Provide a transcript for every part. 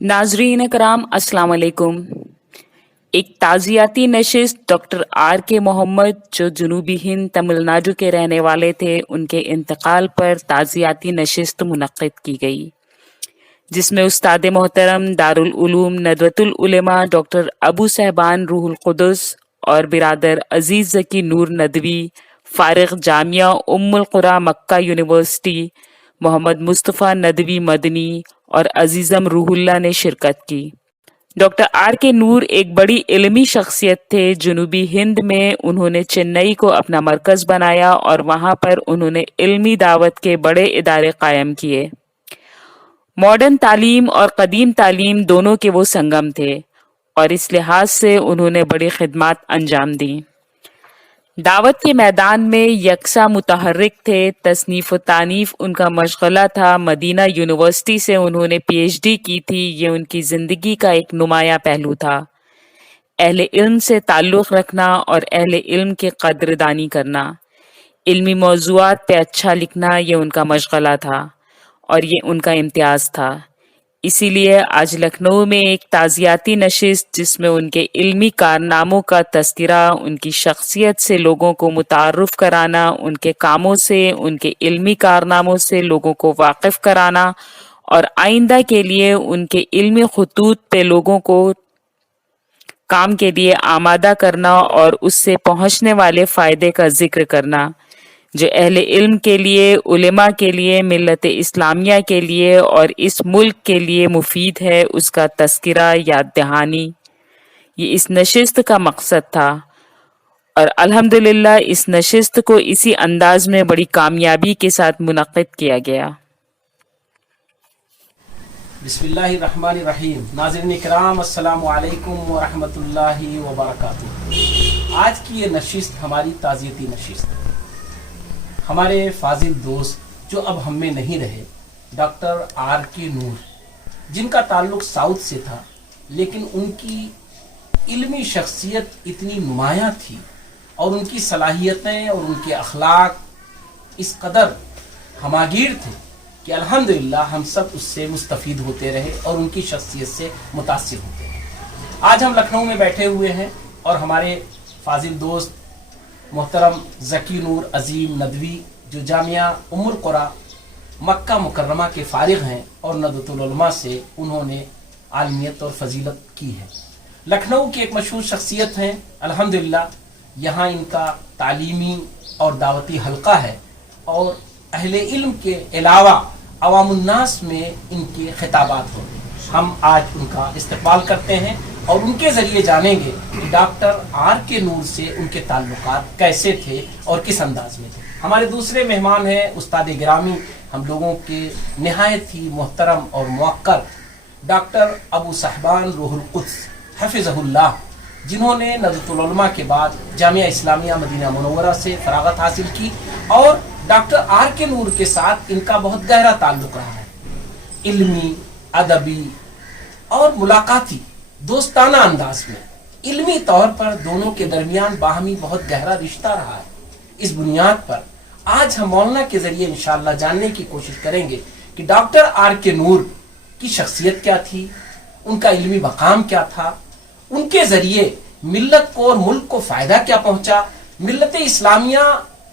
नाजरीन कराम अस्सलाम वालेकुम। एक ताज़ियाती नशिस्त डॉक्टर आर के मोहम्मद जो जनूबी हिंद तमिलनाडु के रहने वाले थे, उनके इंतकाल पर ताज़ियाती नशिस्त मुनक्किद की गई, जिसमें उस्ताद मोहतरम दारुल उलूम नदवतुल उलमा डॉक्टर अबू सहबान रूहुल कुदस और बिरादर अजीज जकी नूर नदवी फारिग जामिया उम्मुल कुरा मक्का यूनिवर्सिटी मोहम्मद मुस्तफ़ा नदवी मदनी और अजीज़म रूहुल्ला ने शिरकत की। डॉक्टर आर के नूर एक बड़ी इल्मी शख्सियत थे। जनूबी हिंद में उन्होंने चेन्नई को अपना मरकज़ बनाया और वहाँ पर उन्होंने इल्मी दावत के बड़े इदारे कायम किए। मॉडर्न तालीम और कदीम तालीम दोनों के वो संगम थे और इस लिहाज से उन्होंने बड़ी खिदमात अंजाम दी। दावत के मैदान में यकसा मुतहर्रिक थे। तसनीफ़ व तानीफ़ उनका मशगला था। मदीना यूनिवर्सिटी से उन्होंने पीएचडी की थी। ये उनकी ज़िंदगी का एक नुमाया पहलू था। अहले इल्म से ताल्लुक़ रखना और अहले इल्म की कद्रदानी करना, इल्मी मौज़ूआत पे अच्छा लिखना, ये उनका मशगला था और ये उनका इम्तियाज़ था। इसीलिए आज लखनऊ में एक ताज़ियाती नशिस्त जिसमें उनके इल्मी कारनामों का तज़किरा, उनकी शख्सियत से लोगों को मुतारुफ़ कराना, उनके कामों से, उनके इल्मी कारनामों से लोगों को वाकिफ़ कराना और आइंदा के लिए उनके इल्मी खतूत पे लोगों को काम के लिए आमादा करना और उससे पहुँचने वाले फ़ायदे का जिक्र करना, जो अहले इल्म के लिए, उलेमा के लिए, मिल्लत इस्लामिया के लिए और इस मुल्क के लिए मुफीद है, उसका तज़किरा, याद दहानी, ये इस नशिस्त का मकसद था। और अल्हम्दुलिल्लाह इस नशिस्त को इसी अंदाज में बड़ी कामयाबी के साथ मुनक्किद किया गया। बिस्मिल्लाहिर्रहमानिर्रहीम। नाज़रीन इकराम, अस्सलामु अलैकुम व रहमतुल्लाहि व बरकातुहू। आज की ये नशिस्त हमारी ताज़ियती नशिस्त है। हमारे फाजिल दोस्त जो अब हम में नहीं रहे, डॉक्टर आर के नूर, जिनका ताल्लुक़ साउथ से था, लेकिन उनकी इल्मी शख्सियत इतनी नुमायाँ थी और उनकी सलाहियतें और उनके अखलाक इस कदर हमागीर थे कि अल्हम्दुलिल्लाह हम सब उससे मुस्तफ़ीद होते रहे और उनकी शख्सियत से मुतासिर होते रहे। आज हम लखनऊ में बैठे हुए हैं और हमारे फाजिल दोस्त मोहतरम ज़की नूर अजीम नदवी, जो जामिया उम्मुल कुरा मक्का मुकर्रमा के फारिग हैं और नदवतुल उलमा से उन्होंने आलमियत और फजीलत की है। लखनऊ की एक मशहूर शख्सियत हैं। अल्हम्दुलिल्लाह यहाँ इनका तालीमी और दावती हल्का है और अहले इल्म के अलावा अवामुन्नास में इनके खिताबात होते हैं। हम आज उनका इस्तकबाल करते हैं और उनके ज़रिए जानेंगे कि डॉक्टर आर के नूर से उनके ताल्लुकात कैसे थे और किस अंदाज में थे। हमारे दूसरे मेहमान हैं उस्ताद गिरामी, हम लोगों के निहायत ही मोहतरम और मुअक्कर डॉक्टर अबू सहबान रूहुल कुद्स हफ़िज़हुल्लाह, जिन्होंने नदवतुल उलमा के बाद जामिया इस्लामिया मदीना मुनव्वरा से फरागत हासिल की और डॉक्टर आर के नूर के साथ इनका बहुत गहरा ताल्लुक़ रहा है। इल्मी, अदबी और मुलाकाती दोस्ताना अंदाज में इल्मी तौर पर दोनों के दरमियान बाहमी बहुत गहरा रिश्ता रहा है। इस बुनियाद पर आज हम मौलाना के ज़रिए इंशाअल्लाह जानने की कोशिश करेंगे कि डॉक्टर आर के नूर की शख्सियत क्या थी, उनका इल्मी मकाम क्या था, उनके ज़रिए मिल्लत को और मुल्क को फ़ायदा क्या पहुँचा, मिल्लत इस्लामिया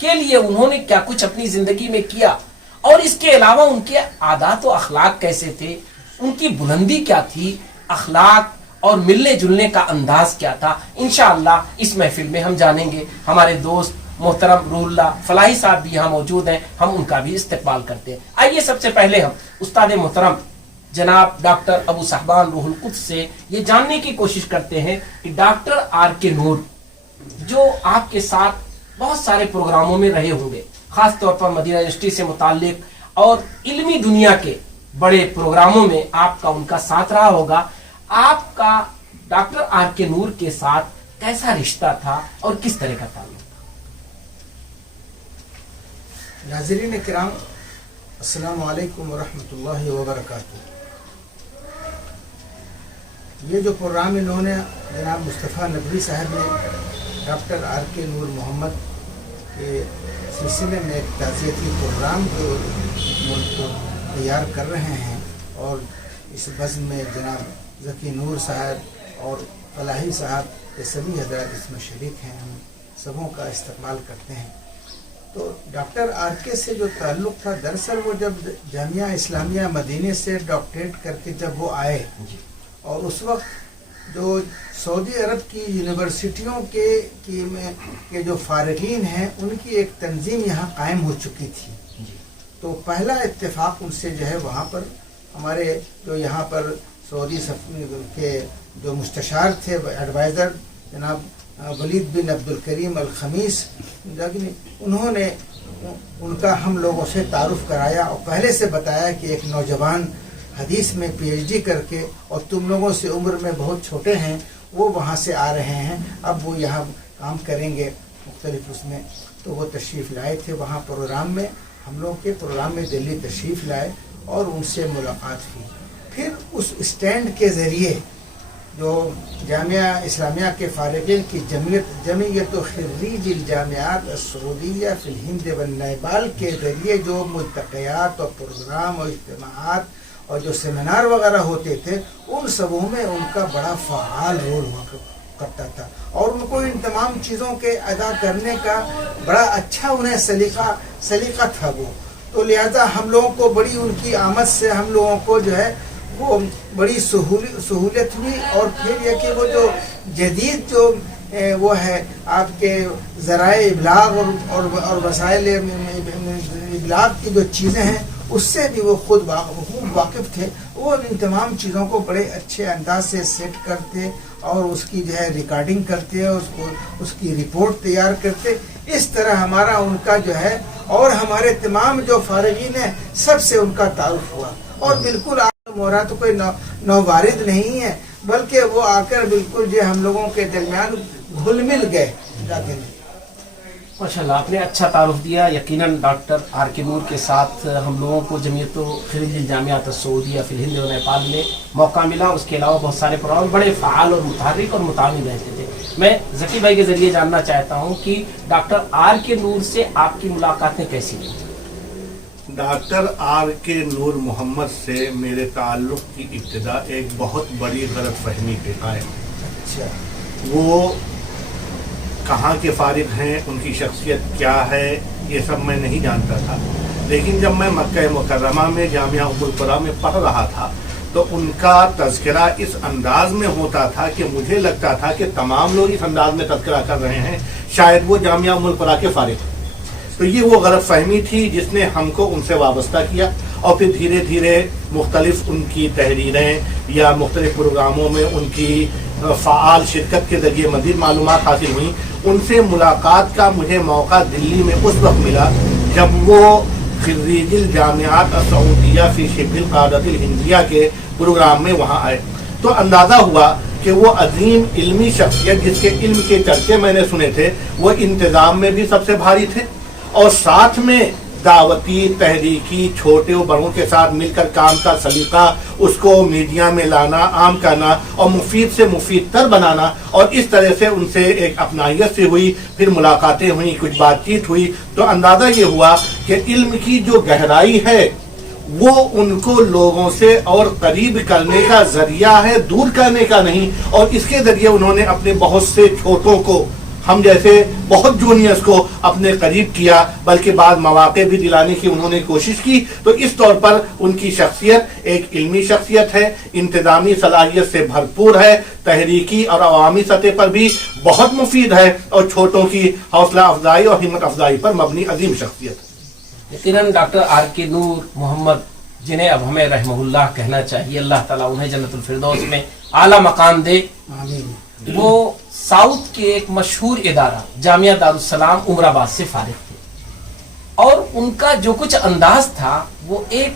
के लिए उन्होंने क्या कुछ अपनी ज़िंदगी में किया और इसके अलावा उनके आदात व अखलाक कैसे थे, उनकी बुलंदी क्या थी, अखलाक और मिलने जुलने का अंदाज क्या था। इंशाअल्लाह इस महफिल में हम जानेंगे। हमारे दोस्त मोहतरम रूहुल्ला फलाही साहब भी यहाँ मौजूद हैं, हम उनका भी इस्तकबाल करते हैं। आइए सबसे पहले हम उस्ताद मोहतरम जनाब डॉक्टर अबू सहबान रूहुल कुद्स से ये जानने की कोशिश करते हैं कि डॉक्टर आर के नूर, जो आपके साथ बहुत सारे प्रोग्रामों में रहे होंगे, खास तौर पर मदीना यूनिवर्सिटी से मुताल्लिक और इल्मी दुनिया के बड़े प्रोग्रामों में आपका उनका साथ रहा होगा, आपका डॉक्टर आर के नूर के साथ कैसा रिश्ता था और किस तरह का ताल्लुक था? नाज़रीन किराम, अस्सलामु अलैकुम व रहमतुल्लाहि व बरकातुहू। ये जो प्रोग्राम इन्होंने जनाब मुस्तफ़ा नदवी साहब ने डॉक्टर आर के नूर मोहम्मद के सिलसिले में एक ताज़ियती प्रोग्राम जो मुल्क को तैयार कर रहे हैं और इस बज़्म में जनाब ज़की नूर साहब और फलाही साहब ये सभी हज़रात इसमें शरीक हैं। हम सबों का इस्तकबाल करते हैं। तो डॉक्टर आर.के. से जो ताल्लुक़ था, दरअसल वो जब जामिया इस्लामिया मदीने से डॉक्टरेट करके जब वो आए और उस वक्त जो सऊदी अरब की यूनिवर्सिटियों के जो फारिगीन हैं उनकी एक तंजीम यहाँ कायम हो चुकी थी। तो पहला इत्तेफाक उनसे जो है वहाँ पर हमारे जो यहाँ पर सऊदी के जो मुस्तशार थे, एडवाइज़र जनाब वलीद बिन अब्दुल करीम अल खमीस, उन्होंने उनका हम लोगों से तारुफ कराया और पहले से बताया कि एक नौजवान हदीस में PhD करके और तुम लोगों से उम्र में बहुत छोटे हैं, वो वहाँ से आ रहे हैं, अब वो यहाँ काम करेंगे मुख्तलिफ उसमें। तो वो तशरीफ़ लाए थे वहाँ प्रोग्राम में, हम लोग के प्रोग्राम में दिल्ली तशरीफ़ लाए और उनसे मुलाकात हुई। फिर उस स्टैंड के ज़रिए जो जामिया इस्लामिया के फारिगीन की जमीयत खिर्रीजिल जामियात अस्सऊदिया फिल हिंद व नेपाल के ज़रिए जो मुल्तक़यात और प्रोग्राम और इज्तिमाआत और जो सेमिनार वगैरह होते थे, उन सबों में उनका बड़ा फ़आल रोल हुआ करता था और उनको इन तमाम चीज़ों के अदा करने का बड़ा अच्छा उन्हें सलीका था वो। तो लिहाजा हम लोगों को बड़ी उनकी आमद से हम लोगों को जो है वो बड़ी सहूलियत हुई। और फिर ये कि वो जो जदीद जो वो है आपके ज़राए इबलाग और वसाइल इबलाग की जो चीज़ें हैं उससे भी वो खुद वाकिफ़ थे। वो इन तमाम चीज़ों को बड़े अच्छे अंदाज से सेट करते और उसकी जो है रिकॉर्डिंग करते, उसकी रिपोर्ट तैयार करते। इस तरह हमारा उनका जो है और हमारे तमाम जो फारिगीन हैं सबसे उनका तारुफ हुआ। और बिल्कुल मोहरा तो कोई नौवारिद नहीं है, बल्कि वो आकर बिल्कुल जो हम लोगों के दरमियान घुल मिल गए जाके। माशाल्लाह, आपने अच्छा तारुफ दिया। यकीनन डॉक्टर आर.के. नूर के साथ हम लोगों को जमीयत खिर्रीजिल जामियात अस्सऊदिया फिल हिंद व नेपाल में मौका मिला। उसके अलावा बहुत सारे प्रोग्राम बड़े फ़आल और मुतहर्रिक और मुताविन रहते थे। मैं ज़की भाई के ज़रिए जानना चाहता हूँ कि डॉक्टर आर.के. नूर से आपकी मुलाकातें कैसी रही? Doctor R K. नूर मोहम्मद से मेरे ताल्लुक़ की इब्तिदा एक बहुत बड़ी गलतफहमी पे कायम। अच्छा, वो कहाँ के फारिग हैं, उनकी शख्सियत क्या है, ये सब मैं नहीं जानता था। लेकिन जब मैं मक्का मुकर्रमा में जामिया उम्मुल कुरा में पढ़ रहा था तो उनका तज़किरा इस अंदाज में होता था कि मुझे लगता था कि तमाम लोग इस अंदाज में तज़किरा कर रहे हैं शायद वो जामिया उम्मुल कुरा के फारिग हैं। तो ये वो गलत फहमी थी जिसने हमको उनसे वाबस्ता किया और फिर धीरे धीरे मुख्तलिफ उनकी तहरीरें या मुख्तलिफ प्रोग्रामों में उनकी फ़आल शिरकत के ज़रिए मज़ीद मालूमात हासिल हुई। उनसे मुलाकात का मुझे मौका दिल्ली में उस वक्त मिला जब वो खिर्रीजिल जामियात अस्सऊदिया फ़ी शिब्हिल क़ादतिल हिंदिया के प्रोग्राम में वहाँ आए। तो अंदाज़ा हुआ कि वो अजीम इल्मी शख्सियत जिसके इल्म के चर्चे मैंने सुने थे, वो इंतज़ाम में भी सबसे भारी थे और साथ में दावती तहरीकी छोटे और बड़ों के साथ मिलकर काम का सलीका, उसको मीडिया में लाना, आम करना और मुफीद से मुफीद तर बनाना। और इस तरह से उनसे एक अपनायत से हुई, फिर मुलाकातें हुई, कुछ बातचीत हुई। तो अंदाज़ा ये हुआ कि इल्म की जो गहराई है वो उनको लोगों से और करीब करने का जरिया है, दूर करने का नहीं। और इसके जरिए उन्होंने अपने बहुत से छोटों को, हम जैसे बहुत जूनियर्स को अपने करीब किया, बल्कि बाद मौके भी दिलाने की उन्होंने कोशिश की। तो इस तौर पर उनकी शख्सियत एक इल्मी शख्सियत है, इंतज़ामी सलाहियत से भरपूर है, तहरीकी और अवामी सतह पर भी बहुत मुफीद है और छोटों की हौसला अफजाई और हिम्मत अफजाई पर मबनी अजीम शख्सियत है। यकीनन डॉक्टर आर.के. नूर मोहम्मद, जिन्हें अब हमें रहमहुल्लाह कहना चाहिए, अल्लाह ताला उन्हें जन्नतुल फिरदौस में आला मकाम दे। वो साउथ के एक मशहूर इदारा जामिया दारुस्सलाम उमराबाद से फारिग थे और उनका जो कुछ अंदाज था वो एक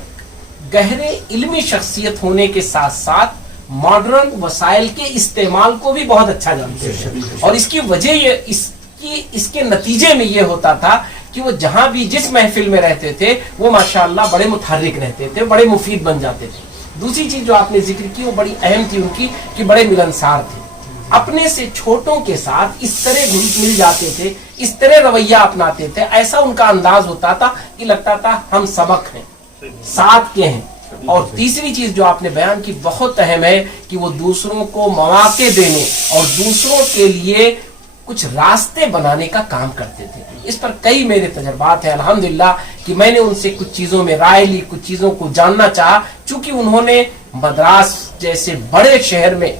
गहरे इल्मी शख्सियत होने के साथ साथ मॉडर्न वसाइल के इस्तेमाल को भी बहुत अच्छा जानते थे। और इसकी वजह ये इसके नतीजे में ये होता था कि वो जहां भी जिस महफिल में रहते थे वो माशाअल्लाह बड़े मुतहर्रिक रहते थे, बड़े मुफीद बन जाते थे। दूसरी चीज जो आपने जिक्र की वो बड़ी अहम थी उनकी कि बड़े मिलनसार थे, अपने से छोटों के साथ इस तरह घुल मिल जाते थे, इस तरह रवैया अपनाते थे, ऐसा उनका अंदाज होता था कि लगता था हम सबक हैं, साथ के हैं। اور تیسری چیز جو آپ نے بیان کی بہت اہم ہے کہ وہ دوسروں کو مواقع دینے اور دوسروں کے لیے کچھ راستے بنانے کا کام کرتے تھے. اس پر کئی میرے تجربات ہیں الحمدللہ کہ میں نے ان سے کچھ چیزوں میں رائے لی, کچھ چیزوں کو جاننا چاہا. چونکہ انہوں نے مدراس جیسے بڑے شہر میں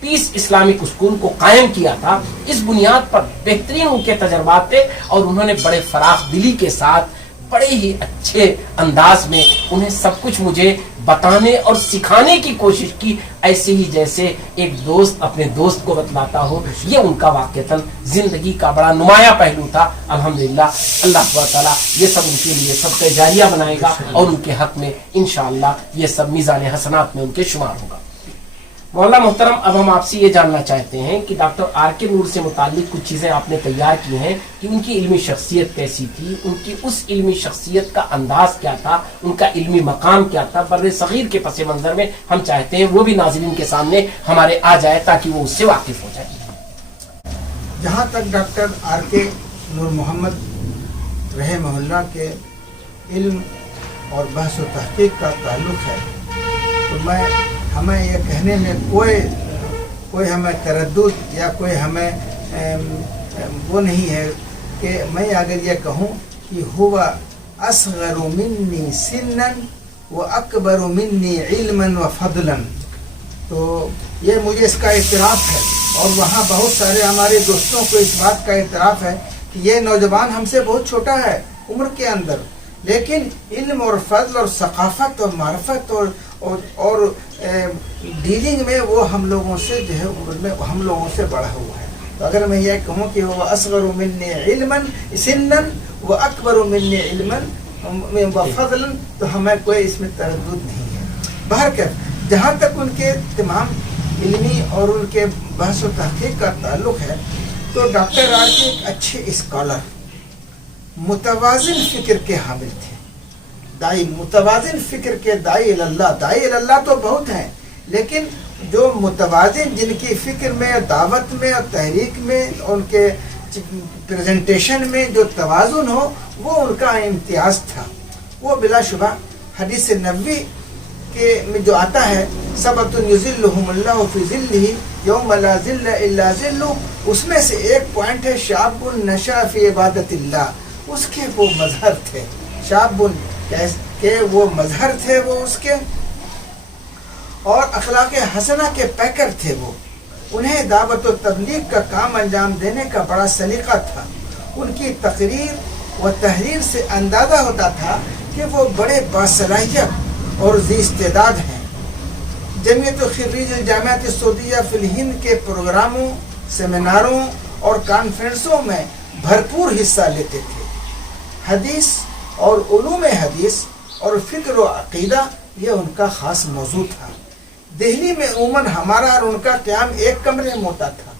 پیس اسلامک اسکول کو قائم کیا تھا, اس بنیاد پر بہترین ان کے تجربات تھے اور انہوں نے بڑے فراخ دلی کے ساتھ بڑے ہی اچھے انداز میں انہیں سب کچھ مجھے بتانے اور سکھانے کی کوشش کی, ایسے ہی جیسے ایک دوست اپنے دوست کو بتلاتا ہو. یہ ان کا واقعتاً زندگی کا بڑا نمایاں پہلو تھا. الحمدللہ اللہ تعالیٰ یہ سب ان کے لیے سب کا جاریہ بنائے گا اور ان کے حق میں انشاءاللہ یہ سب میزان حسنات میں ان کے شمار ہوگا. مولانا محترم, اب ہم آپ سے یہ جاننا چاہتے ہیں کہ ڈاکٹر آر کے نور سے متعلق کچھ چیزیں آپ نے تیار کی ہیں کہ ان کی علمی شخصیت کیسی تھی, ان کی اس علمی شخصیت کا انداز کیا تھا, ان کا علمی مقام کیا تھا بر صغیر کے پس منظر میں. ہم چاہتے ہیں وہ بھی ناظرین کے سامنے ہمارے آ جائے تاکہ وہ اس سے واقف ہو جائے. جہاں تک ڈاکٹر آر کے نور محمد رحمہ اللہ کے علم اور بحث و تحقیق کا تعلق ہے تو ہمیں یہ کہنے میں کوئی ہمیں تردد یا کوئی ہمیں وہ نہیں ہے کہ میں اگر یہ کہوں کہ ہوا اصغر منی سنا و اکبر منی علما و فضلا, تو یہ مجھے اس کا اعتراف ہے اور وہاں بہت سارے ہمارے دوستوں کو اس بات کا اعتراف ہے کہ یہ نوجوان ہم سے بہت چھوٹا ہے عمر کے اندر, لیکن علم اور فضل اور ثقافت اور معرفت اور ڈیلنگ میں وہ ہم لوگوں سے جو ہے عمر میں ہم لوگوں سے بڑا ہوا ہے. تو اگر میں یہ کہوں کہ وہ اصغر منی علما سنا و اکبر منی علما و فضلا تو ہمیں کوئی اس میں تردد نہیں ہے. بہرکیف جہاں تک ان کے تمام علمی اور ان کے بحث و تحقیق کا تعلق ہے تو ڈاکٹر آر کے ایک اچھے اسکالر, متوازن فکر کے حامل تھے, دائی متوازن فکر کے دائی اللہ تو بہت ہیں, لیکن جو متوازن جن کی فکر میں دعوت میں اور تحریک میں ان کے پریزنٹیشن میں جو توازن ہو وہ ان کا امتیاز تھا. وہ بلا شبہ حدیث نبوی کے میں جو آتا ہے سبۃ یظلھم اللہ فی ظلہ یوم لا ظل الا ظلہ, اس میں سے ایک پوائنٹ ہے شاب نشأ فی عبادت اللہ. اس کے وہ مظہر تھے, شاب کہ وہ مظہر تھے وہ اس کے, اور اخلاق حسنہ کے پیکر تھے وہ. انہیں دعوت و تبلیغ کا کام انجام دینے کا بڑا سلیقہ تھا. ان کی تقریر و تحریر سے اندازہ ہوتا تھا کہ وہ بڑے باصلاحیت اور ذی استعداد ہیں. جمعیت خريج الجامعات السعودیہ فی الہند کے پروگراموں, سیمیناروں اور کانفرنسوں میں بھرپور حصہ لیتے تھے. حدیث اور علوم حدیث اور فکر و عقیدہ یہ ان کا خاص موضوع تھا. دہلی میں عموماً ہمارا اور ان کا قیام ایک کمرے میں ہوتا تھا.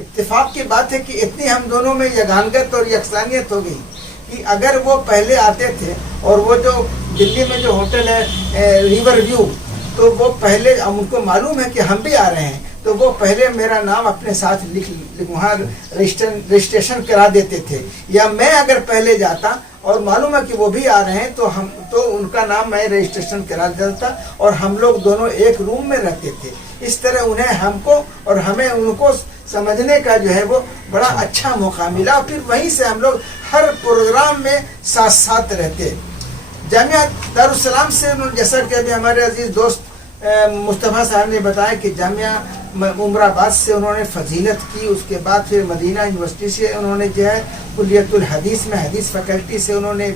اتفاق کی بات ہے کہ اتنی ہم دونوں میں یگانگت اور یکسانیت ہو گئی کہ اگر وہ پہلے آتے تھے اور وہ جو دلی میں جو ہوٹل ہے ریور ویو, تو وہ پہلے ان کو معلوم ہے کہ ہم بھی آ رہے ہیں تو وہ پہلے میرا نام اپنے ساتھ وہاں رجسٹریشن کرا دیتے تھے, یا میں اگر پہلے جاتا اور معلوم ہے کہ وہ بھی آ رہے ہیں تو ان کا نام میں رجسٹریشن کرا دیتا اور ہم لوگ دونوں ایک روم میں رہتے تھے. اس طرح انہیں ہم کو اور ہمیں ان کو سمجھنے کا جو ہے وہ بڑا اچھا موقع ملا. پھر وہیں سے ہم لوگ ہر پروگرام میں ساتھ ساتھ رہتے. جامعہ دارالسلام سے جیسا کہ ابھی ہمارے عزیز دوست مصطفیٰ صاحب نے بتایا کہ جامعہ عمر آباد سے انہوں نے فضیلت کی, اس کے بعد پھر مدینہ یونیورسٹی سے انہوں نے جو ہے کلیت الحدیث میں حدیث فیکلٹی سے انہوں نے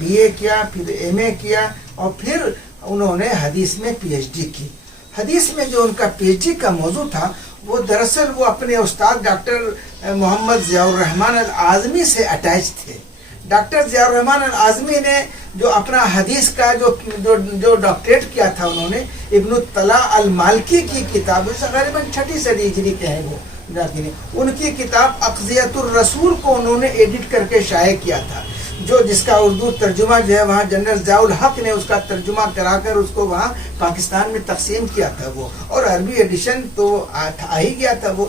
BA کیا, پھر MA کیا اور پھر انہوں نے حدیث میں PhD کی. حدیث میں جو ان کا PhD کا موضوع تھا وہ دراصل وہ اپنے استاد ڈاکٹر محمد ضیاء الرحمن الاعظمی سے اٹیچ تھے. ڈاکٹر ضیاء الرحمن الاعظمی نے جو اپنا حدیث کا جو ڈاکٹریٹ کیا تھا انہوں نے ابن الطلاء المالکی کی کتاب, غالباً 6 صدی ہجری کے ہیں وہ, ان کی کتاب اقضیۃ الرسول کو انہوں نے ایڈٹ کر کے شائع کیا تھا, جس کا اردو ترجمہ جو ہے وہاں جنرل ضیاء الحق نے اس کا ترجمہ کرا کر اس کو وہاں پاکستان میں تقسیم کیا تھا وہ, اور عربی ایڈیشن تو آ ہی گیا تھا وہ.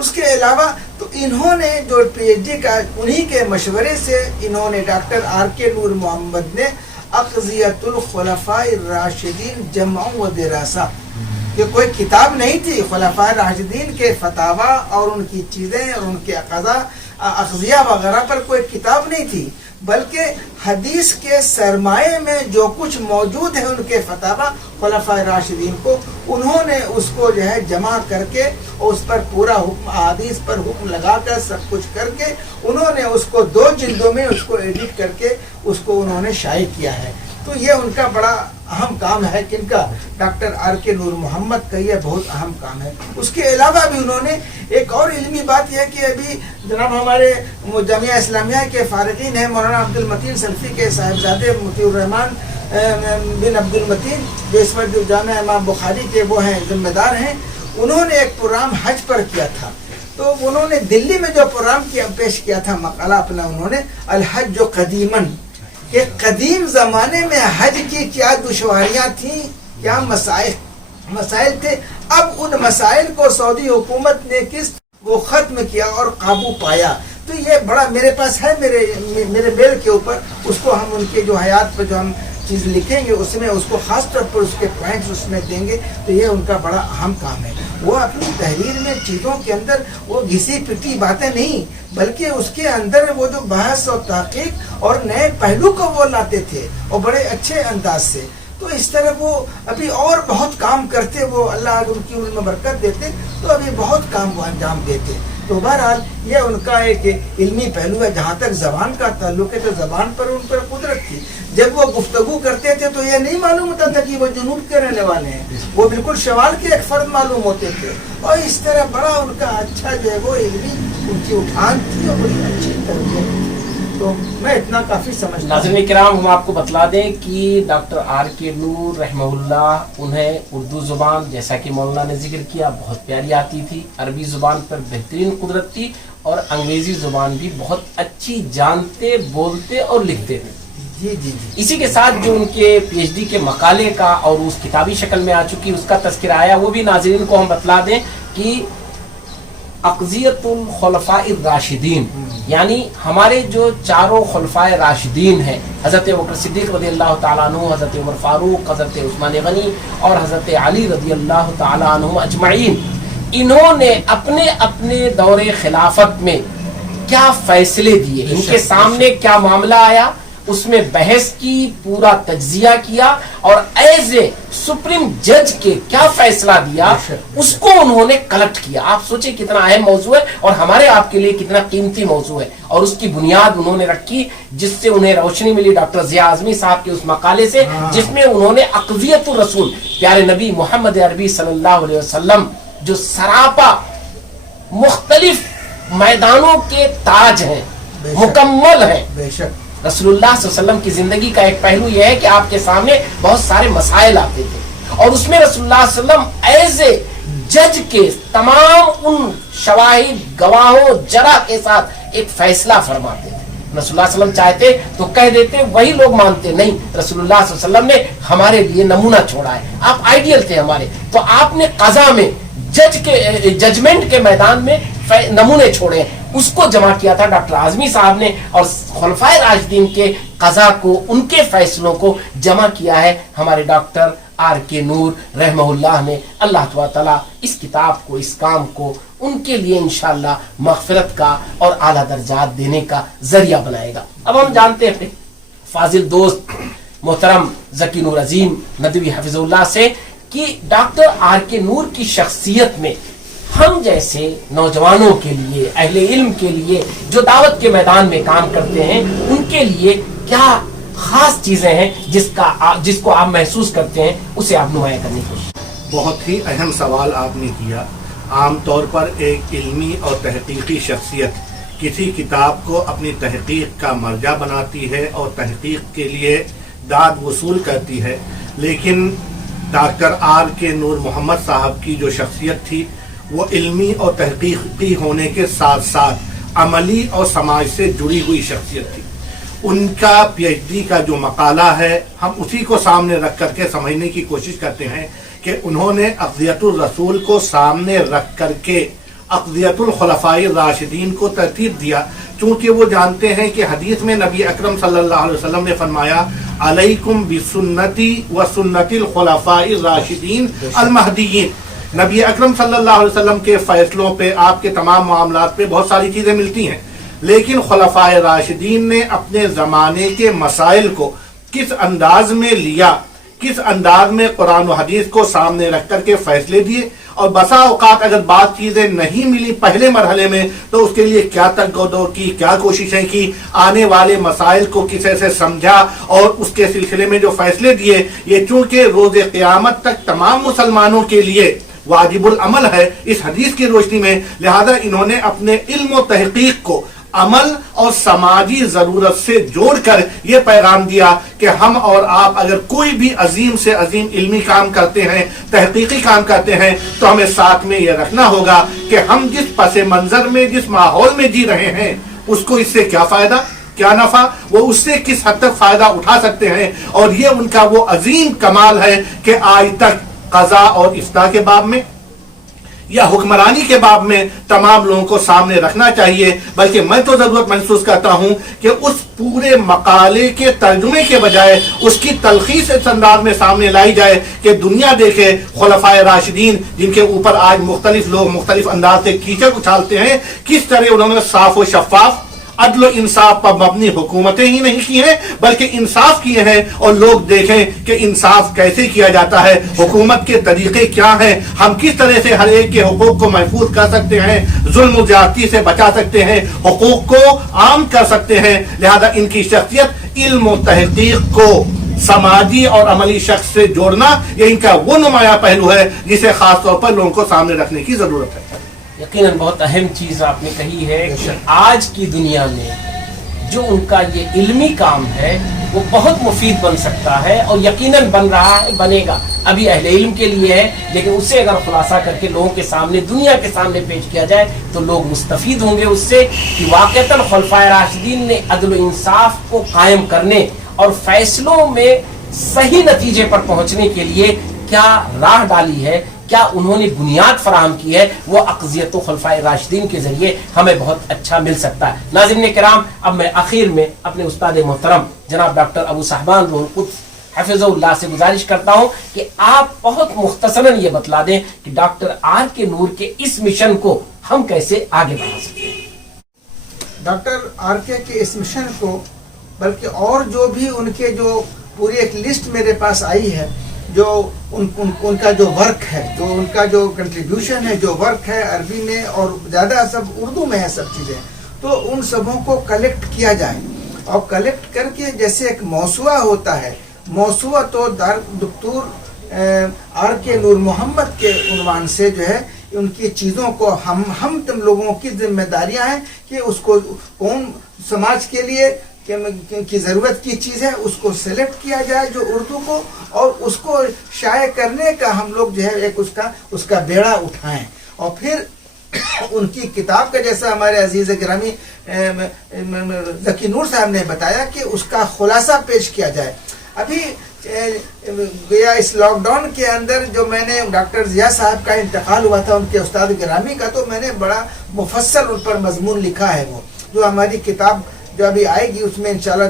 اس کے علاوہ تو انہوں نے جو PhD کا انہی کے مشورے سے انہوں نے ڈاکٹر آر کے نور محمد نے अक़ज़ियतुल खुलफ़ाए राशिदीन जमअ व दिरासा, कि कोई किताब नहीं थी खुलफ़ाए राशिदीन के फतावा और उनकी चीज़ें और उनके अक़ज़िया वगैरह पर कोई किताब नहीं थी, बल्कि हदीस के सरमाए में जो कुछ मौजूद है उनके फतावा खुलफ़ाए राशिदीन को, उन्होंने उसको जो है जमा करके और उस पर पूरा हुक्म हदीस पर हुक्म लगाकर सब कुछ करके उन्होंने उसको 2 जिल्दों में उसको एडिट करके उसको उन्होंने शाये किया है। तो ये उनका बड़ा अहम काम है, किनका, डॉक्टर आर.के. नूर मोहम्मद का ये बहुत अहम काम है। उसके अलावा भी उन्होंने एक और इल्मी बात यह कि अभी जनाब हमारे जामिया इस्लामिया के फारिगीन हैं मौलाना अब्दुल मतीन सल्फी के साहिबजादे मुतीउर रहमान बिन अब्दुल मतीन, जो इस वक्त जामिया इमाम बुखारी के वो हैं जिम्मेदार हैं, उन्होंने एक प्रोग्राम हज पर किया था। तो उन्होंने दिल्ली में जो प्रोग्राम पेश किया था मकाला अपना, उन्होंने अल हज कदीमन, कि कदीम ज़माने में हज की क्या दुश्वारियाँ थीं, क्या मसाइल थे, अब उन मसाइल को सऊदी हुकूमत ने किस वो ख़त्म किया और काबू पाया। तो ये बड़ा मेरे पास है, मेरे बेल के ऊपर, उसको हम उनके जो हयात पर जो हम चीज़ लिखेंगे उसमें उसको ख़ास तौर पर उसके पॉइंट्स उसमें देंगे। तो ये उनका बड़ा अहम काम है। वो अपनी तहरीर में चीज़ों के अंदर वो घिसी पिटी बातें नहीं, बल्कि उसके अंदर वो जो बहस और तहकीक और नए पहलू को वो लाते थे और बड़े अच्छे अंदाज से। तो इस तरह वो अभी और बहुत काम करते, वो अल्लाह उनकी उनमें बरकत देते, तो अभी बहुत काम वो अंजाम देते। तो बहरहाल ये उनका एक इल्मी पहलू है। जहाँ तक ज़बान का ताल्लुक है तो ज़बान पर उन पर कुदरत थी। जब वो गुफ्तगू करते थे तो ये नहीं मालूम होता था कि वो जुनूब के रहने वाले हैं, वो बिल्कुल शवाल के एक फ़र्द मालूम होते थे। और इस तरह बड़ा उनका अच्छा जो है वो इल्मी उनकी उठान थी और बड़ी अच्छी तरबियत थी। तो मैं इतना काफ़ी समझता हूँ। नाज़रीन किराम, हम आपको बतला दें कि डॉक्टर आर.के. नूर रहमहुल्लाह, उन्हें उर्दू ज़ुबान जैसा कि मौलाना ने जिक्र किया बहुत प्यारी आती थी, अरबी ज़ुबान पर बेहतरीन कुदरत थी और अंग्रेज़ी ज़ुबान भी बहुत अच्छी जानते, बोलते और लिखते थे। जी जी जी। इसी के साथ जो उनके पीएचडी के मकाले का और उस किताबी शक्ल में आ चुकी उसका तज़किरा आया, वो भी नाज़रीन को हम बतला दें कि अक़ज़ियतुल खुलफ़ाए राशिदीन, यानी हमारे जो चारों खुलफ़ाए राशिदीन हैं, हज़रत अबूबकर सिद्दीक़ रज़ियल्लाहु ताला अन्हु, हज़रत उमर फ़ारूक, हज़रत उस्मान गनी और हज़रत अली रज़ियल्लाहु ताला अन्हु अजमईन, इन्होंने अपने अपने दौरे खिलाफत में क्या फैसले दिए, इनके सामने क्या मामला आया, उसमें बहस की, पूरा तज्जिया किया और एज ए सुप्रीम जज के क्या फैसला दिया उसको उन्होंने कलेक्ट किया। आप सोचिए कितना अहम मौजू है और हमारे आपके लिए कितना कीमती मौजू है। और उसकी बुनियाद उन्होंने रखी जिससे उन्हें रोशनी मिली डॉक्टर ज़िया आज़मी साहब के उस मकाले से, जिसमें उन्होंने अक़ज़ियतुर रसूल, प्यारे नबी मोहम्मद अरबी सल्लल्लाहु अलैहि वसल्लम, जो सरापा मुख्तलिफ मैदानों के ताज हैं, मुकम्मल हैं। बेशक रसूलुल्लाह सल्लल्लाहु अलैहि वसल्लम की जिंदगी का एक पहलू यह है कि आपके सामने बहुत सारे मसाइल आते थे और उसमें रसूलुल्लाह सल्लल्लाहु अलैहि वसल्लम एज ए जज के तमाम उन शवाहिद, गवाहों, जरा के साथ एक फैसला फरमाते थे। रसूलुल्लाह सल्लल्लाहु अलैहि वसल्लम चाहते तो कह देते, वही लोग मानते नहीं। रसूलुल्लाह सल्लल्लाहु अलैहि वसल्लम ने हमारे लिए नमूना छोड़ा है, आप आइडियल थे हमारे, तो आपने कज़ा में जजमेंट के मैदान में नमूने छोड़े, उसको जमा किया था डॉक्टर आज़मी साहब ने और खुलफ़ाए राशिदीन के कज़ा को, उनके फैसलों को जमा किया है हमारे डॉक्टर आर.के. नूर रहमहुल्लाह ने। अल्लाह ताला इस किताब को, इस काम को उनके लिए इंशाअल्लाह मग़फ़िरत का और आला दर्जात देने का जरिया बनाएगा। अब हम जानते हैं फाजिल दोस्त मोहतरम ज़की नूर अज़ीम नदवी हफ़िज़ुल्लाह से कि डॉक्टर आर.के. नूर की शख्सियत में हम जैसे नौजवानों के लिए, अहले इल्म के लिए जो दावत के मैदान में काम करते हैं, उनके लिए क्या खास चीजें हैं जिसको आप महसूस करते हैं, उसे आप नुमाया करने की कोशिश। बहुत ही अहम सवाल आपने किया। आमतौर पर एक इल्मी और तहकीकी शख्सियत किसी किताब को अपनी तहकीक का मर्जा बनाती है और तहकीक के लिए दाद वसूल करती है, लेकिन डॉक्टर आर.के. नूर मोहम्मद साहब की जो शख्सियत थी वो इल्मी और तहकीकी होने के साथ साथ अमली और समाज से जुड़ी हुई शख्सियत थी। उनका पीएचडी का जो मकाला है, हम उसी को सामने रख करके समझने की कोशिश करते हैं कि उन्होंने अक़ज़ियतुर रसूल को सामने रख करके अक़ज़ियतुल खुलफ़ाए राशिदीन को तरतीब दिया, क्योंकि वो जानते हैं कि हदीस में नबी अकरम सल्लल्लाहु अलैहि वसल्लम ने फरमाया अलैकुम बिसुन्नती व सुन्नतिल खुलफाइर राशिदीन अल महदीयीन। नबी अकरम सल्लल्लाहु अलैहि वसल्लम के फैसलों पे, आपके तमाम मामलात पे बहुत सारी चीज़ें मिलती हैं, लेकिन खुलफाए राशिदीन ने अपने ज़माने के मसाइल को किस अंदाज में लिया, किस अंदाज में कुरान और हदीस को सामने रख करके फैसले दिए, और बसा औकात अगर बात चीज़ें नहीं मिली पहले मरहले में तो उसके लिए क्या तगदो की, क्या कोशिशें की, आने वाले मसाइल को किसे से समझा और उसके सिलसिले में जो फैसले दिए, ये चूंकि रोज़ क़यामत तक तमाम मुसलमानों के लिए वाजिबुल अमल है इस हदीस की रोशनी में, लिहाजा इन्होंने अपने इल्म और तहकीक को अमल और समाजी जरूरत से जोड़कर यह पैगाम दिया कि हम और आप अगर कोई भी अजीम से अजीम इल्मी काम करते हैं, तहकीकी काम करते हैं, तो हमें साथ में यह रखना होगा कि हम जिस पस मंजर में, जिस माहौल में जी रहे हैं, उसको इससे क्या फायदा, क्या नफा, वो उससे किस हद तक फायदा उठा सकते हैं। और ये उनका वो अजीम कमाल है कि आज तक कज़ा और इफ्ता के बाब में या हुक्मरानी के बाब में तमाम लोगों को सामने रखना चाहिए, बल्कि मैं तो जरूरत महसूस करता हूं कि उस पूरे मकाले के तर्जुमे के बजाय उसकी तलखीस इस अंदाज में सामने लाई जाए कि दुनिया देखे खुलफाए राशिदीन, जिनके ऊपर आज मुख्तलिफ लोग मुख्तलिफ अंदाज से कीचड़ उछालते हैं, किस तरह उन्होंने साफ और शफाफ अदल इंसाफ पर मबनी हुकूमतें ही नहीं की हैं बल्कि इंसाफ किए हैं, और लोग देखें कि इंसाफ कैसे किया जाता है, हुकूमत के तरीके क्या हैं, हम किस तरह से हर एक के हुकूक को महफूज कर सकते हैं, जुल्म ज्यादती से बचा सकते हैं, हुकूक को आम कर सकते हैं। लिहाजा इनकी शख्सियत इल्म और तहकीक को समाजी और अमली शख्स से जोड़ना, ये इनका वो नुमाया पहलू है जिसे खास तौर पर लोगों को सामने रखने की जरूरत है। यकीनन बहुत अहम चीज़ आपने कही है कि आज की दुनिया में जो उनका ये इल्मी काम है वो बहुत मुफीद बन सकता है, और यकीनन बन रहा है, बनेगा। अभी अहले इल्म के लिए है, लेकिन उससे अगर खुलासा करके लोगों के सामने, दुनिया के सामने पेश किया जाए तो लोग मुस्तफीद होंगे उससे कि वाक़तन खुलफाए राशिदीन ने अदल इंसाफ को कायम करने और फैसलों में सही नतीजे पर पहुंचने के लिए क्या राह डाली है, क्या उन्होंने बुनियाद फराहम की है, वो अक़ज़ियत खुलफाए राशिदीन के जरिए हमें बहुत अच्छा मिल सकता है। नाज़रीन किराम, अब मैं आखिर में अपने उस्ताद मोहतरम जनाब डॉक्टर अबू साहबान रूहुल कुद्स हफ़िज़हुल्लाह से गुजारिश करता हूँ कि आप बहुत मुख्तसरन ये बतला दें कि डॉक्टर आर के नूर के इस मिशन को हम कैसे आगे बढ़ा सकते हैं। डॉक्टर आर के इस मिशन को, बल्कि और जो भी उनके जो पूरी एक लिस्ट मेरे पास आई है, जो उनका जो वर्क है, जो उनका जो कंट्रीब्यूशन है, जो वर्क है अरबी में और ज़्यादा सब उर्दू में है सब चीज़ें, तो उन सबों को कलेक्ट किया जाए और कलेक्ट करके जैसे एक मौसूआ होता है, मौसूआ तो डॉक्टर आर के नूर मोहम्मद के उन्वान से जो है उनकी चीज़ों को हम तुम लोगों की जिम्मेदारियां हैं कि उसको कौन समाज के लिए की ज़रूरत की चीज़ है उसको सेलेक्ट किया जाए जो उर्दू को, और उसको शाये करने का हम लोग जो है एक उसका बेड़ा उठाएं, और फिर उनकी किताब का जैसा हमारे अजीज़ गिरामी ज़की नूर साहब ने बताया कि उसका खुलासा पेश किया जाए। अभी गया इस लॉकडाउन के अंदर जो मैंने डॉक्टर जिया साहब का इंतकाल हुआ था, उनके उस्ताद गिरामी का, तो मैंने बड़ा मुफस्सल उन पर मजमून लिखा है, वो जो हमारी किताब जो अभी आएगी उसमें इंशाल्लाह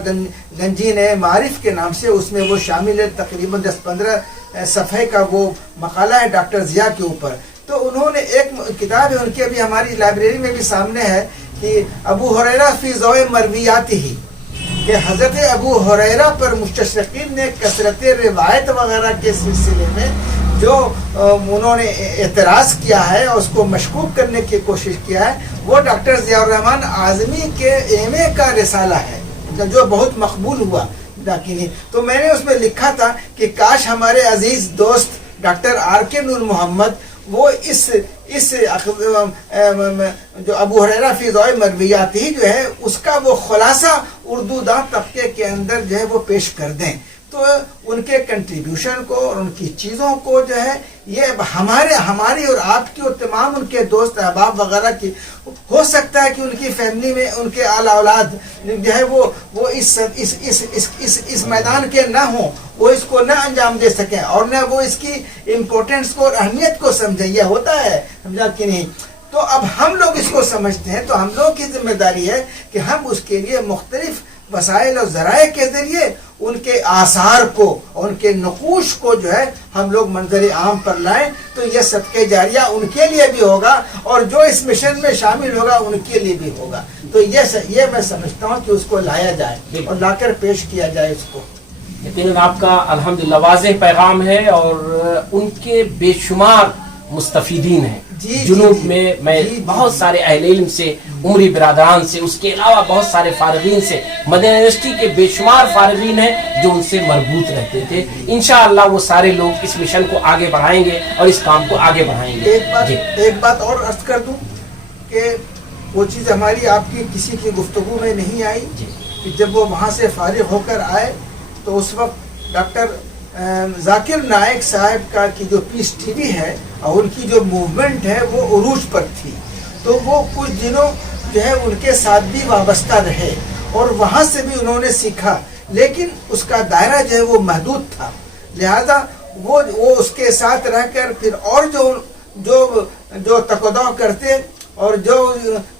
गंजीन मारिफ के नाम से उसमें वो शामिल है। तकरीबन 10-15 सफ़े का वो मकाला है डॉक्टर जिया के ऊपर। तो उन्होंने एक किताब है उनकी, अभी हमारी लाइब्रेरी में भी सामने है, कि अबू हुरैरा फी ज़ौए मरवियातिही, कि हज़रत अबू हुरैरा पर मुस्तशरिकीन ने कसरत रिवायत वगैरह के सिलसिले में जो उन्होंने एतराज़ किया है और उसको मशकूक करने की कोशिश किया है, वो डॉक्टर ज़ियाउर रहमान आज़मी के एमए का रिसाला है जो बहुत मकबूल हुआ। तो मैंने उसमें लिखा था कि काश हमारे अजीज़ दोस्त डॉक्टर आर के नूर मोहम्मद वो इस जो अबू हुरैरा फी ज़ौए मरवियातिही जो है उसका वो खुलासा उर्दू दां तबके के अंदर जो है वो पेश कर दें, तो उनके कंट्रीब्यूशन को और उनकी चीज़ों को जो है ये हमारी और आपकी और तमाम उनके दोस्त अहबाब वगैरह की, हो सकता है कि उनकी फैमिली में उनके आला औलाद जो है वो इस मैदान के ना हो, वो इसको ना अंजाम दे सकें और न वो इसकी इम्पोर्टेंस को और अहमियत को समझें। यह होता है, समझा कि नहीं। तो अब हम लोग इसको समझते हैं, तो हम लोग की जिम्मेदारी है कि हम उसके लिए मुख्तलिफ वसाइल और ज़राए के ज़रिए उनके आसार को और उनके नकूश को जो है हम लोग मंजर आम पर लाएं, तो ये सदक़े जारिया उनके लिए भी होगा और जो इस मिशन में शामिल होगा उनके लिए भी होगा। तो ये मैं समझता हूँ कि उसको लाया जाए और लाकर पेश किया जाए इसको। यकीनन आपका अल्हम्दुलिल्लाह वाज़ेह पैगाम है और उनके बेशुमार मुस्तफ़ीदीन हैं जुनूब में। मैं बहुत सारे अहले इल्म से, उमरी बिरादरान से, उसके अलावा बहुत सारे फारिगीन से, मदीना यूनिवर्सिटी के बेशुमार फारिगीन हैं जो उनसे मरबूत रहते थे। इंशाअल्लाह वो सारे लोग इस मिशन को आगे बढ़ाएंगे और इस काम को आगे बढ़ाएंगे। एक बात और अर्ज कर दूं कि वो चीज़ हमारी आपकी किसी की गुफ्तगू में नहीं आई कि जब वो वहाँ से फारिग होकर आए तो उस वक्त डॉक्टर जाकिर नायक साहब का की जो पीस टीवी है और उनकी जो मूवमेंट है वो उरूज पर थी, तो वो कुछ दिनों जो है उनके साथ भी वाबस्ता रहे और वहाँ से भी उन्होंने सीखा, लेकिन उसका दायरा जो है वो महदूद था। लिहाजा वो उसके साथ रहकर फिर और जो तकदाव करते और जो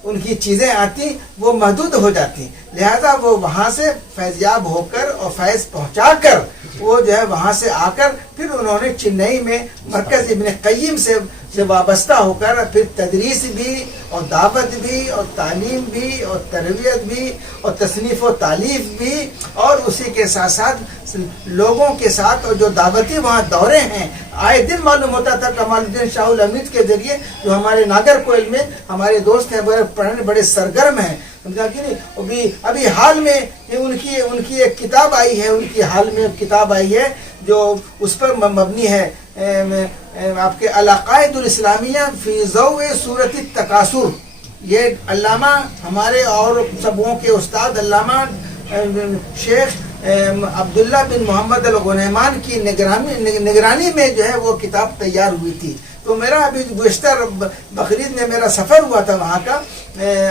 उनकी चीज़ें आती वो महदूद हो जाती, लिहाजा वो वहाँ से फैज़याब होकर और फैज़ पहुँचाकर वो जो है वहाँ से आकर फिर उन्होंने चेन्नई में मरकज़ इब्न क़य्यिम से वाबस्ता होकर फिर तदरीस भी और दावत भी और तालीम भी और तरबियत भी और तसनीफ़ व तालीफ भी और उसी के साथ साथ लोगों के साथ और जो दावती वहाँ दौरे हैं आए दिन मालूम होता था। कमालुद्दीन शाहुल हमीद के जरिए जो हमारे नागरकोइल में हमारे दोस्त हैं, पढ़ने बड़े सरगर्म हैं, समझा कि नहीं। अभी हाल में उनकी एक किताब आई है, उनकी हाल में एक किताब आई है जो उस पर मबनी है आपके अल-अक़ाइदुल इस्लामिया फ़ी ज़ौए सूरत तकासुर। ये अल्लामा हमारे और सबों के उस्ताद अल्लामा शेख अब्दुल्ला बिन मोहम्मद अल-गुनैमान की निगरानी में जो है वो किताब तैयार हुई थी। तो मेरा अभी गुज़श्ता बकरीद में मेरा सफ़र हुआ था वहाँ का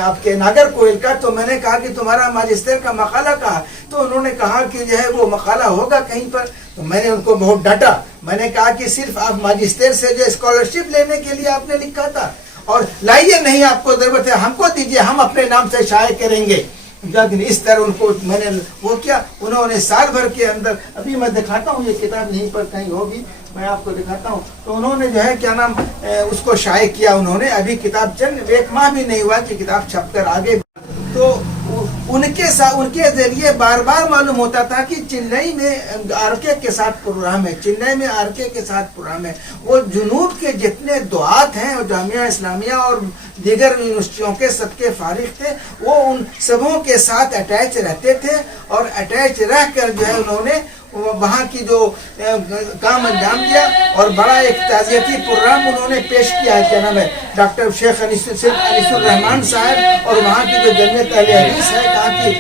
आपके नागरकोइल का, तो मैंने कहा कि तुम्हारा माजिस्टर का मकाला कहा, तो उन्होंने कहा कि जो है वो मकाला होगा कहीं पर। तो मैंने उनको बहुत डांटा, मैंने कहा कि सिर्फ आप माजिस्टर से जो स्कॉलरशिप लेने के लिए आपने लिखा था और लाइए, नहीं आपको ज़रूरत है हमको दीजिए, हम अपने नाम से शाये करेंगे। लेकिन इस तरह उनको मैंने वो किया, उन्होंने साल भर के अंदर, अभी मैं दिखाता हूँ ये किताब नहीं पर कहीं होगी, मैं आपको दिखाता हूँ, तो उन्होंने जो है क्या नाम उसको शाये किया उन्होंने। अभी किताब चंद एक माह भी नहीं हुआ कि किताब छपकर आगे, तो उनके जरिए बार बार मालूम होता था कि चेन्नई में आरके के साथ प्रोग्राम है, चेन्नई में आरके के साथ प्रोग्राम है। वो जुनूब के जितने दुआत हैं और जामिया इस्लामिया और दीगर यूनिवर्सिटियों के सबके फारिग थे, वो उन सबों के साथ अटैच रहते थे और अटैच रह कर जो है उन्होंने वहाँ की जो काम अंजाम दिया और बड़ा एक ताज़ियती प्रोग्राम उन्होंने पेश किया है। क्या नाम है, डॉक्टर शेख अनीसुर रहमान साहब और वहाँ की जो जमीयत अहले हदीस है कहाँ की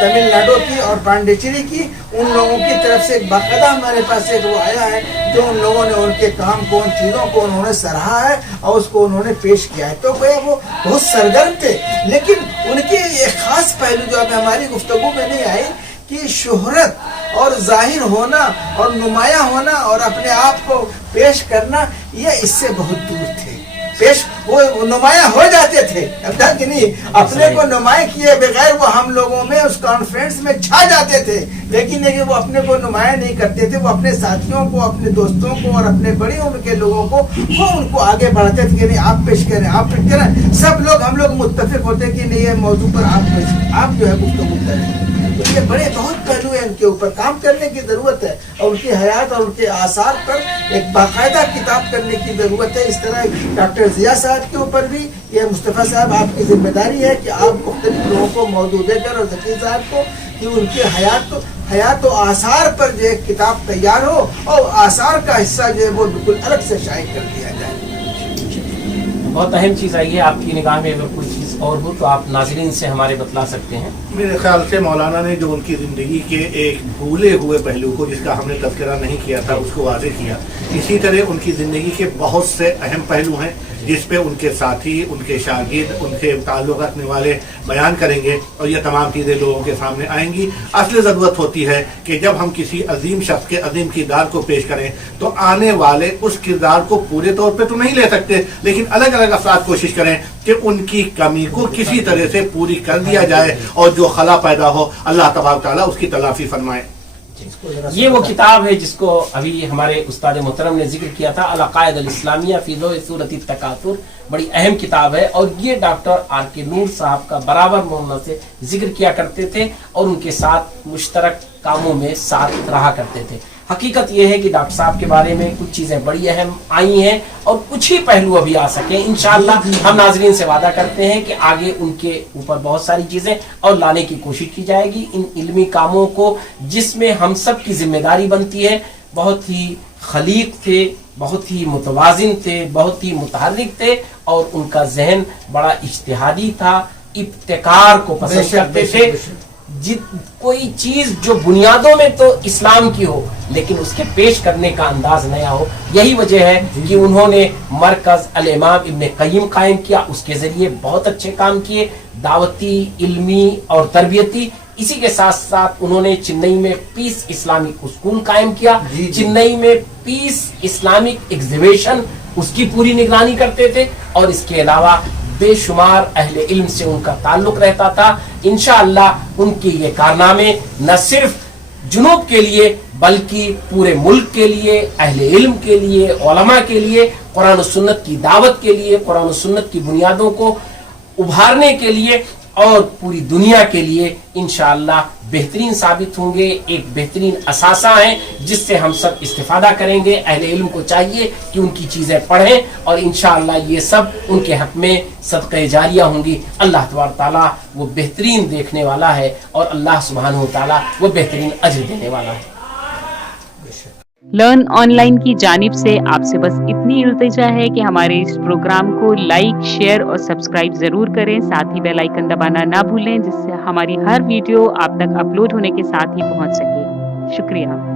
तमिलनाडु की और पांडिचेरी की, उन लोगों की तरफ से बाकायदा हमारे पास एक वो आया है जो उन लोगों ने उनके काम को, उन चीज़ों को उन्होंने सराहा है और उसको उन्होंने पेश किया है। तो वो बहुत सरगर्म थे, लेकिन उनकी एक ख़ास पहलू जो अब हमारी गुफ्तगू में नहीं आई कि शोहरत और जाहिर होना और नुमाया होना और अपने आप को पेश करना, ये इससे बहुत दूर थे। पेश वो नुमाया हो जाते थे, समझा कि नहीं, अपने को नुमाया किए बगैर वो हम लोगों में उस कॉन्फ्रेंस में छा जाते थे, लेकिन वो अपने को नुमाया नहीं करते थे। वो अपने साथियों को, अपने दोस्तों को और अपने बड़ी उम्र के लोगों को वो उनको आगे बढ़ाते थे कि नहीं आप पेश करें, आप पेश करें। सब लोग हम लोग मुत्तफिक होते कि नहीं ये मौजू पर आप जो है गुफ्तगू करें। तो ये बड़े बहुत पहलू है, इनके ऊपर काम करने की ज़रूरत है और उनकी हयात और उनके आसार पर एक बाकायदा किताब करने की ज़रूरत है। इस तरह डॉक्टर ज़िया साहब के ऊपर भी ये मुस्तफ़ा साहब आपकी जिम्मेदारी है कि आप मुख्तलिफ लोगों को मौजूद देकर और ज़की साहब को कि उनके हयात और आसार पर जो एक किताब तैयार हो और आसार का हिस्सा जो है वो बिल्कुल अलग से शाये कर दिया जाए। बहुत अहम चीज़ आई है आपकी निगाह में, अगर कोई चीज़ और हो तो आप नाज़रीन से हमारे बतला सकते हैं। मेरे ख्याल से मौलाना ने जो उनकी ज़िंदगी के एक भूले हुए पहलू को, जिसका हमने तज़किरा नहीं किया था, उसको वाज़ेह किया। इसी तरह उनकी ज़िंदगी के बहुत से अहम पहलू हैं जिस पे उनके साथी, उनके शागिर्द, उनके ताल्लुक़ रखने वाले बयान करेंगे और ये तमाम चीज़ें लोगों के सामने आएंगी। असली ज़रूरत होती है कि जब हम किसी अजीम शख्स के अजीम किरदार को पेश करें तो आने वाले उस किरदार को पूरे तौर पे तो नहीं ले सकते, लेकिन अलग अलग अफराद कोशिश करें कि उनकी कमी को किसी तरह से पूरी कर दिया जाए और जो खला पैदा हो, अल्लाह तबारक तआला उसकी तलाफी फरमाए। ये वो किताब है जिसको अभी हमारे उस्ताद मोहतरम ने जिक्र किया था, अल-अक़ाइद अल-इस्लामिया फ़ी ज़ौइ सूरत अत-तकासुर, बड़ी अहम किताब है। और ये डॉक्टर आर के नूर साहब का बराबर मोहम्मद से जिक्र किया करते थे और उनके साथ मुश्तरक कामों में साथ रहा करते थे। हकीकत यह है कि डॉक्टर साहब के बारे में कुछ चीज़ें बड़ी अहम आई हैं और कुछ ही पहलू अभी आ सके। इंशाअल्लाह हम नाजरीन से वादा करते हैं कि आगे उनके ऊपर बहुत सारी चीज़ें और लाने की कोशिश की जाएगी, इन इल्मी कामों को जिसमें हम सब की जिम्मेदारी बनती है। बहुत ही खलीक थे, बहुत ही मुतवाजिन थे, बहुत ही मुतहर्रिक थे और उनका जहन बड़ा इज्तिहादी था, इब्तिकार को पसंद करते थे। कोई चीज जो बुनियादों में तो इस्लाम की हो लेकिन उसके पेश करने का अंदाज नया हो। यही वजह है कि उन्होंने मरकज अल इमाम इब्न क़य्यिम कायम किया, उसके जरिए बहुत अच्छे काम किए, दावती, इल्मी और तरबियती। इसी के साथ साथ उन्होंने चेन्नई में पीस इस्लामिक स्कूल कायम किया, चेन्नई में पीस इस्लामिक एग्जीबिशन उसकी पूरी निगरानी करते थे और इसके अलावा बेशुमार अहले इल्म से उनका ताल्लुक रहता था। इंशाअल्लाह उनके ये कारनामे न सिर्फ जुनूब के लिए बल्कि पूरे मुल्क के लिए, अहले इल्म के लिए, उलमा के लिए, कुरान और सुन्नत की दावत के लिए, कुरान और सुन्नत की बुनियादों को उभारने के लिए और पूरी दुनिया के लिए इंशाअल्लाह बेहतरीन साबित होंगे। एक बेहतरीन असासा है जिससे हम सब इस्तिफादा करेंगे। अहले इल्म को चाहिए कि उनकी चीज़ें पढ़ें और इंशाअल्लाह ये सब उनके हक में सदक़े जारिया होंगी। अल्लाह तबारक ताला वो बेहतरीन देखने वाला है और अल्लाह सुब्हानहू ताला वो बेहतरीन अज्र देने वाला है। लर्न ऑनलाइन की जानिब से आपसे बस इतनी इल्तिजा है कि हमारे इस प्रोग्राम को लाइक, शेयर और सब्सक्राइब ज़रूर करें। साथ ही बेल आइकन दबाना ना भूलें जिससे हमारी हर वीडियो आप तक अपलोड होने के साथ ही पहुंच सके। शुक्रिया।